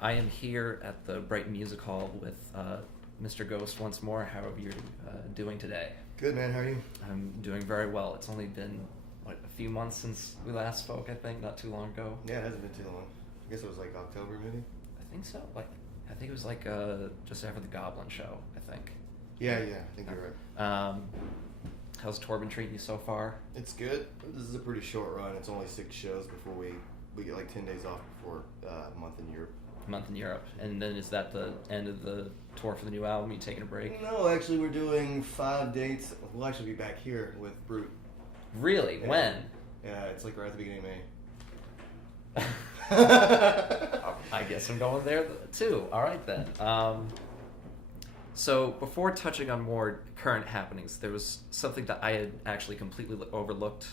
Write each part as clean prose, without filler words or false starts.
I am here at the Brighton Music Hall with Mr. GosT once more. How are you doing today? Good, man. How are you? I'm doing very well. It's only been, a few months since we last spoke, I think, not too long ago. Yeah, it hasn't been too long. I guess it was like October, maybe? I think so. I think it was just after the Goblin show, I think. Yeah, I think you're right. How's Torben treating you so far? It's good. This is a pretty short run. It's only 6 shows before we get like 10 days off before a month in Europe. A month in Europe. And then is that the end of the tour for the new album? You taking a break? No, actually we're doing 5 dates. We'll actually be back here with Brute. Really? Yeah. When? Yeah, it's like right at the beginning of May. I guess I'm going there too. All right then. So before touching on more current happenings, there was something that I had actually completely overlooked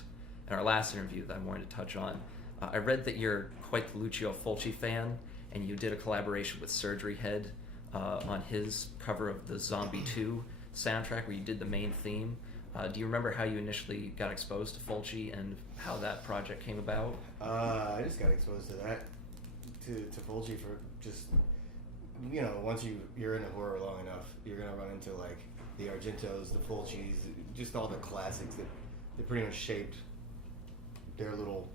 in our last interview that I wanted to touch on. I read that you're quite the Lucio Fulci fan, and you did a collaboration with Surgery Head on his cover of the Zombie 2 soundtrack, where you did the main theme. Do you remember how you initially got exposed to Fulci and how that project came about? I just got exposed to that, to Fulci for just, once you're into horror long enough, you're going to run into like the Argentos, the Fulcis, just all the classics that pretty much shaped their little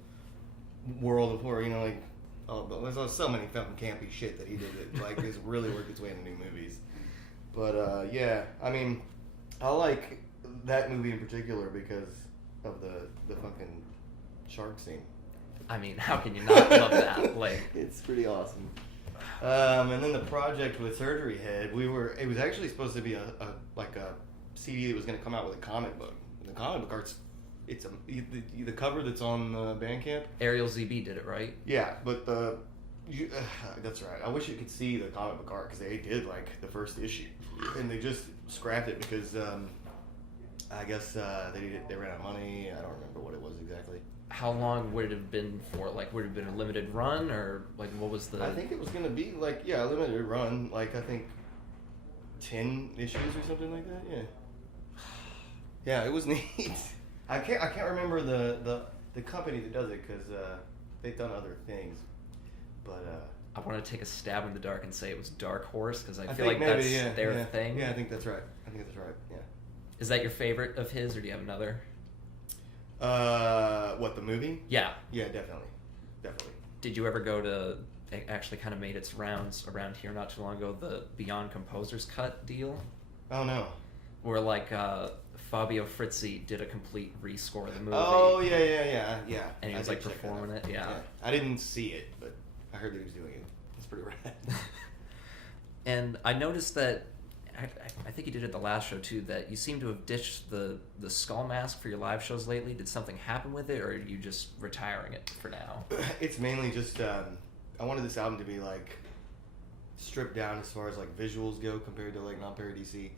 world of horror, there's so many fucking campy shit that he did that has really worked its way into new movies. But yeah, I mean, I like that movie in particular because of the fucking shark scene. I mean, how can you not love that? It's pretty awesome. And then the project with Surgery Head, it was actually supposed to be a CD that was going to come out with a comic book. And the comic book art's the cover that's on Bandcamp. Ariel ZB did it, right? Yeah, but that's right. I wish you could see the comic book art because they did the first issue, and they just scrapped it because I guess they ran out of money. I don't remember what it was exactly. How long would it have been for? Would it have been a limited run, or what was the? I think it was gonna be a limited run. I think 10 issues or something like that. Yeah. Yeah, it was neat. I can't remember the company that does it because they've done other things, but I want to take a stab in the dark and say it was Dark Horse because I feel think like maybe, that's their thing. Yeah, I think that's right. Yeah. Is that your favorite of his, or do you have another? What, the movie? Yeah. Yeah, definitely. Did you ever go to? It actually kind of made its rounds around here not too long ago. The Beyond Composer's Cut deal. Oh no. Where Fabio Frizzi did a complete rescore of the movie. Oh yeah. And he was performing it. Yeah. I didn't see it, but I heard that he was doing it. It's pretty rad. And I noticed that. I think you did it the last show too. That you seem to have ditched the skull mask for your live shows lately. Did something happen with it, or are you just retiring it for now? It's mainly just I wanted this album to be stripped down as far as visuals go compared to non-parody DC,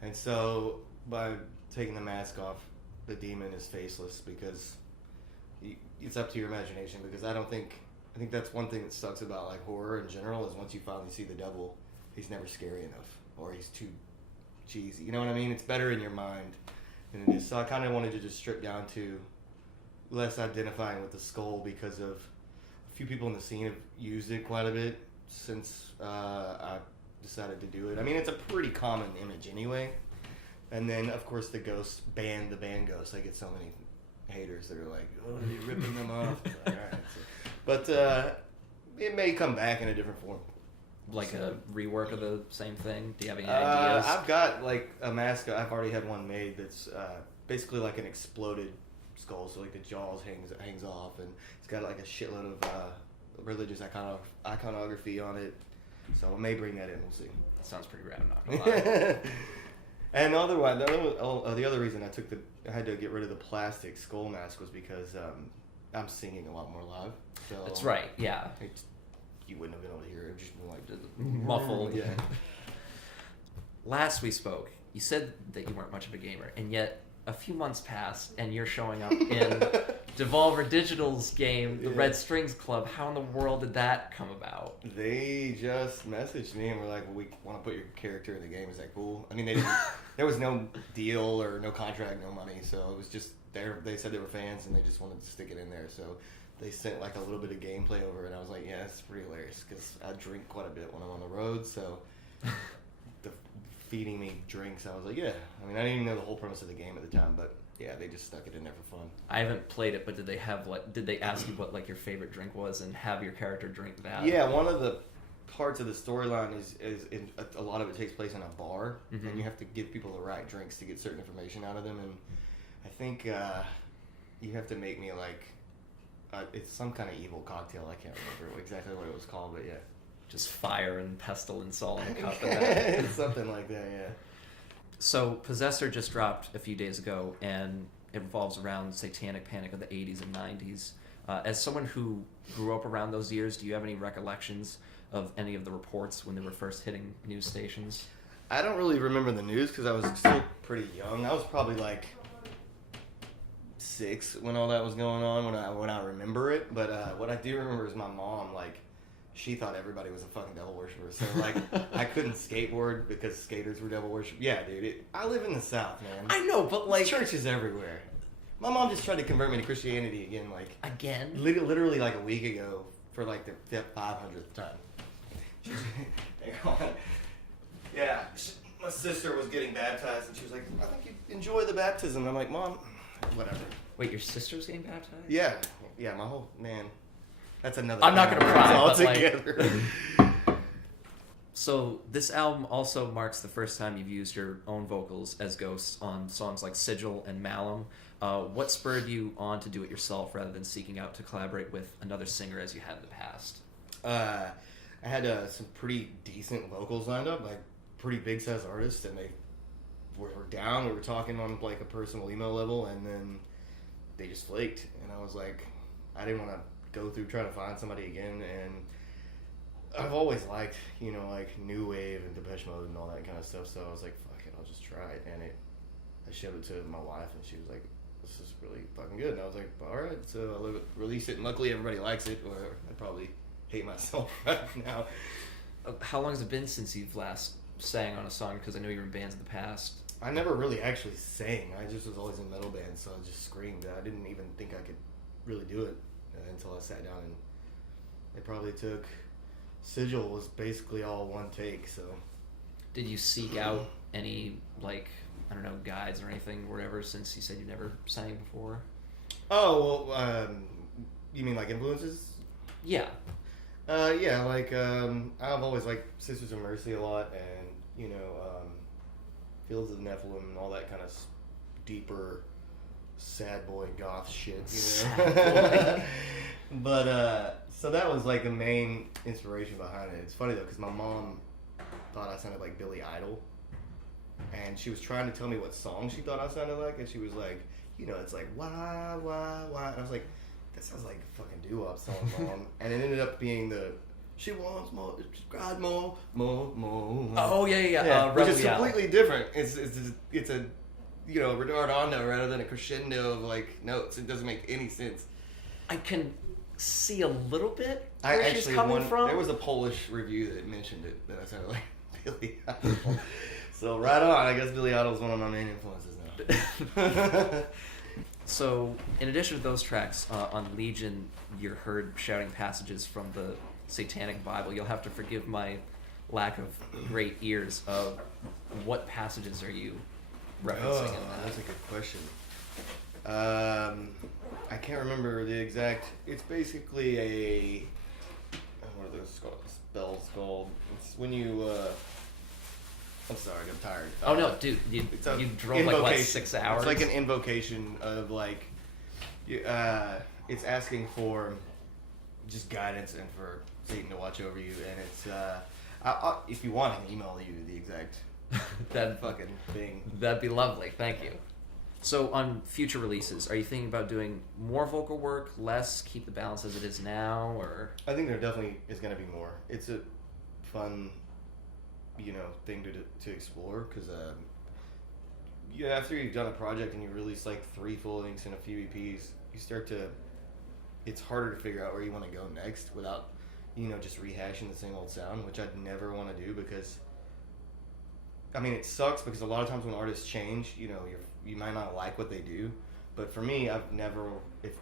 and so by taking the mask off, the demon is faceless because it's up to your imagination. Because I think that's one thing that sucks about horror in general is once you finally see the devil, he's never scary enough. Or he's too cheesy. You know what I mean? It's better in your mind than it is. So I kind of wanted to just strip down to less identifying with the skull because of a few people in the scene have used it quite a bit since I decided to do it. I mean, it's a pretty common image anyway. And then, of course, the band GosT. I get so many haters that are like, oh, you're ripping them off. All right. But it may come back in a different form. A rework of the same thing? Do you have any ideas? I've got a mask. I've already had one made that's basically an exploded skull. So the jaws hangs off, and it's got a shitload of religious iconography on it. So I may bring that in. We'll see. That sounds pretty rad. I'm not gonna lie. And otherwise, the other reason I had to get rid of the plastic skull mask was because I'm singing a lot more live. So that's right. Yeah. You wouldn't have been able to hear it. Just been muffled. Yeah. Last we spoke, you said that you weren't much of a gamer, and yet a few months pass, and you're showing up in Devolver Digital's game, the Red Strings Club. How in the world did that come about? They just messaged me and were like, well, we want to put your character in the game. Is that cool? I mean, there was no deal or no contract, no money, so it was just they said they were fans and they just wanted to stick it in there. So they sent like a little bit of gameplay over, and I was like, yeah, it's pretty hilarious because I drink quite a bit when I'm on the road, so the feeding me drinks, I was like, yeah. I mean, I didn't even know the whole premise of the game at the time, but yeah, they just stuck it in there for fun. I haven't played it, but did they have did they ask you what like your favorite drink was and have your character drink that? Yeah, one of the parts of the storyline is a lot of it takes place in a bar, and you have to give people the right drinks to get certain information out of them, and I think you have to make me like it's some kind of evil cocktail. I can't remember exactly what it was called, but yeah. Just fire and pestilence all in a cup of that. Something like that, yeah. So Possessor just dropped a few days ago, and it revolves around Satanic Panic of the 80s and 90s. As someone who grew up around those years, do you have any recollections of any of the reports when they were first hitting news stations? I don't really remember the news because I was still pretty young. I was probably like 6 when all that was going on, when I remember it. But what I do remember is my mom, like, she thought everybody was a fucking devil worshiper. So, like, I couldn't skateboard because skaters were devil worshippers. Yeah, dude. I live in the South, man. I know, but, like... churches everywhere. My mom just tried to convert me to Christianity again, like... Again? Literally, like, a week ago for, like, the 500th time. Yeah. My sister was getting baptized, and she was like, I think you enjoy the baptism. I'm like, Mom, whatever. Wait, your sister's getting baptized? Yeah. Yeah, my whole... Man... That's another... I'm not going to pry, all but together. Like... So, this album also marks the first time you've used your own vocals as GosT on songs like Sigil and Malum. What spurred you on to do it yourself rather than seeking out to collaborate with another singer as you had in the past? I had some pretty decent vocals lined up, like pretty big-sized artists, and they were down. We were talking on like a personal email level, and then they just flaked. And I was like, I didn't want to go through trying to find somebody again, and I've always liked, you know, like new wave and Depeche Mode and all that kind of stuff, so I was like, fuck it, I'll just try it. And I showed it to my wife, and she was like, this is really fucking good. And I was like, alright, so I'll release it, and luckily everybody likes it, or I'd probably hate myself right now. How long has it been since you've last sang on a song? Because I know you were in bands in the past. I never really actually sang. I just was always in metal bands, so I just screamed. I didn't even think I could really do it until I sat down, and it probably took... Sigil was basically all one take, so... Did you seek out any, like, I don't know, guides or anything, whatever, since you said you never sang before? Oh, well, you mean like influences? Yeah. Yeah, like, I've always liked Sisters of Mercy a lot, and, you know, Fields of Nephilim and all that kind of deeper sad boy goth shit, you know? But, so that was like the main inspiration behind it. It's funny though, because my mom thought I sounded like Billy Idol, and she was trying to tell me what song she thought I sounded like, and she was like, you know, it's like, why, and I was like, that sounds like a fucking doo-wop song, Mom. And it ended up being the, she wants more, God, more. Oh, yeah. Which is completely different. It's a, you know, ritornado rather than a crescendo of like notes. It doesn't make any sense. I can see a little bit where she's coming from. There was a Polish review that mentioned it, that I sounded like Billy Idol. So right on, I guess Billy Idol's one of my main influences now. So, in addition to those tracks, on Legion, you're heard shouting passages from the Satanic Bible. You'll have to forgive my lack of great ears. What passages are you referencing in that? That's a good question. I can't remember the exact... It's basically a... What are those spells called? It's when you... I'm sorry, I'm tired. Oh no, dude, you drove like what, 6 hours? It's like an invocation of like... it's asking for just guidance and for Satan to watch over you, and it's... if you want, I can email you the exact that fucking thing. That'd be lovely, thank you. So on future releases, are you thinking about doing more vocal work, less, keep the balance as it is now, or? I think there definitely is going to be more. It's a fun, you know, thing to explore, because after you've done a project and you release like 3 full lengths and a few EPs, you start to, it's harder to figure out where you want to go next without, you know, just rehashing the same old sound, which I'd never want to do, because I mean, it sucks because a lot of times when artists change, you know, you might not like what they do, but for me, I've never, if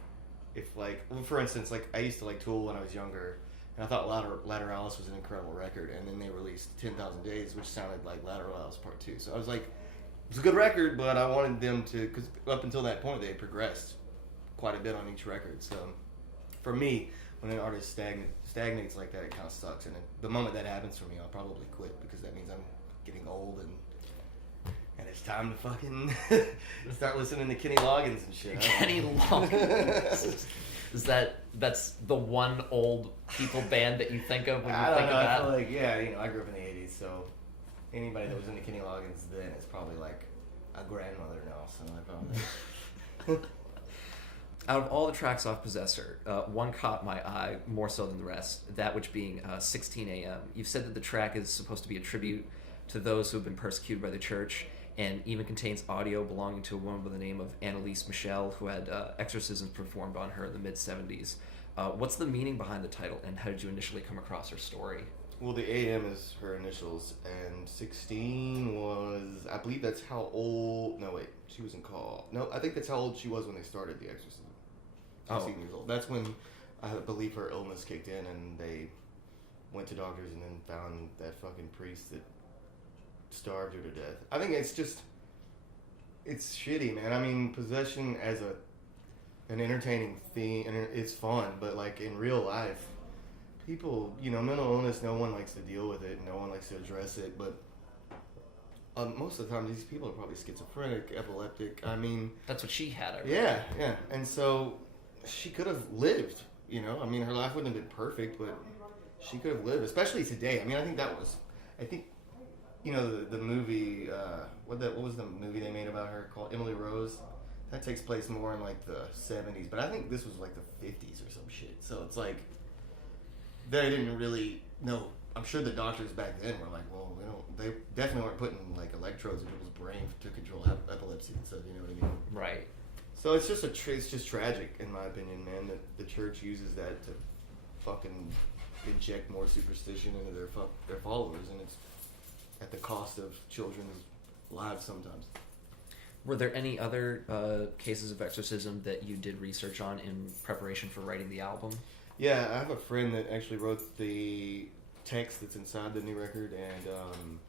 if like, well, for instance, like I used to like Tool when I was younger, and I thought Lateralis was an incredible record, and then they released 10,000 Days, which sounded like Lateralis Part 2. So I was like, it's a good record, but I wanted them to, because up until that point they progressed quite a bit on each record. So for me, when an artist stagnates like that, it kind of sucks. And the moment that happens for me, I'll probably quit, because that means I'm getting old and it's time to fucking start listening to Kenny Loggins and shit. Kenny Loggins. That's the one old people band that you think of when you think of that? I feel like, yeah, you know, I grew up in the 80s, so anybody that was into Kenny Loggins then is probably like a grandmother now, so I probably... Out of all the tracks off Possessor, one caught my eye more so than the rest, that which being 16 a.m. You've said that the track is supposed to be a tribute to those who have been persecuted by the church, and even contains audio belonging to a woman by the name of Annalise Michel, who had exorcisms performed on her in the mid-70s. What's the meaning behind the title, and how did you initially come across her story? Well, the AM is her initials, and 16 was, I believe that's how old, no wait, she wasn't called, no, I think that's how old she was when they started the Exorcism. 16 years old. That's when I believe her illness kicked in, and they went to doctors and then found that fucking priest that starved her to death. I think it's just, it's shitty, man. I mean, possession as an entertaining theme, and it's fun, but like in real life, people, you know, mental illness, no one likes to deal with it, and no one likes to address it, but most of the time these people are probably schizophrenic, epileptic. I mean, that's what she had. Yeah, and so she could have lived, you know. I mean, her life wouldn't have been perfect, but she could have lived, especially today. I mean, I think you know, the movie, what was the movie they made about her called Emily Rose? That takes place more in like the 70s, but I think this was like the 50s or some shit. So it's like, they didn't really know. I'm sure the doctors back then were like, well, they definitely weren't putting like electrodes in people's brain to control epilepsy and stuff, you know what I mean? Right. So it's just it's just tragic, in my opinion, man, that the church uses that to fucking inject more superstition into their followers, and it's at the cost of children's lives sometimes. Were there any other cases of exorcism that you did research on in preparation for writing the album? Yeah, I have a friend that actually wrote the text that's inside the new record, and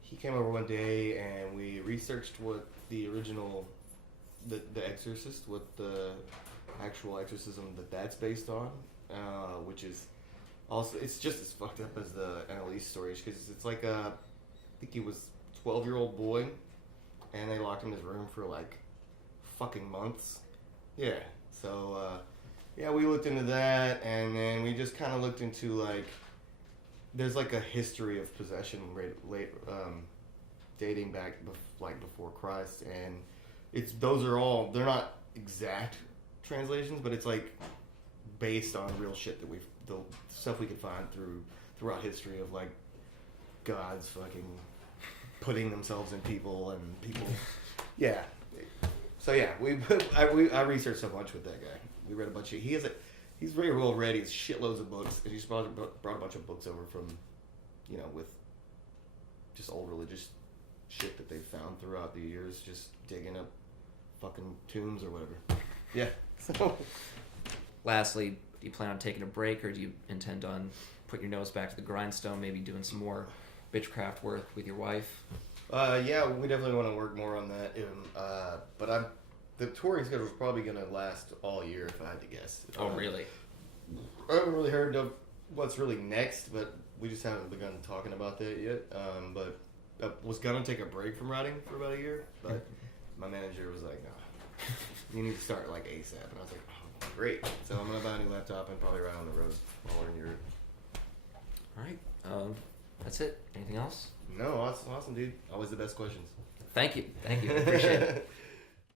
he came over one day and we researched what the original, the Exorcist, what the actual exorcism that's based on, which is also, it's just as fucked up as the Annalise story, because it's like I think he was a 12-year-old boy, and they locked him in his room for like fucking months. Yeah, so yeah, we looked into that, and then we just kind of looked into like, there's like a history of possession late dating back before Christ, and they're not exact translations, but it's like based on real shit that the stuff we could find throughout history of like gods fucking putting themselves in people, and people, yeah. So yeah, I researched so much with that guy. We read a bunch of, he's very well read. He has shitloads of books, and he's brought a bunch of books over from, you know, with just old religious shit that they've found throughout the years, just digging up fucking tombs or whatever. Yeah. So, lastly, do you plan on taking a break, or do you intend on putting your nose back to the grindstone, maybe doing some more bitchcraft work with your wife? Yeah, we definitely want to work more on that. But the touring schedule is probably going to last all year, if I had to guess. Oh, really? I haven't really heard of what's really next, but we just haven't begun talking about that yet. But I was going to take a break from writing for about a year, but my manager was like, no, you need to start like ASAP. And I was like, oh, great. So I'm going to buy a new laptop and probably ride on the road while we're in Europe. All right. That's it. Anything else? No, awesome, dude. Always the best questions. Thank you. I appreciate it.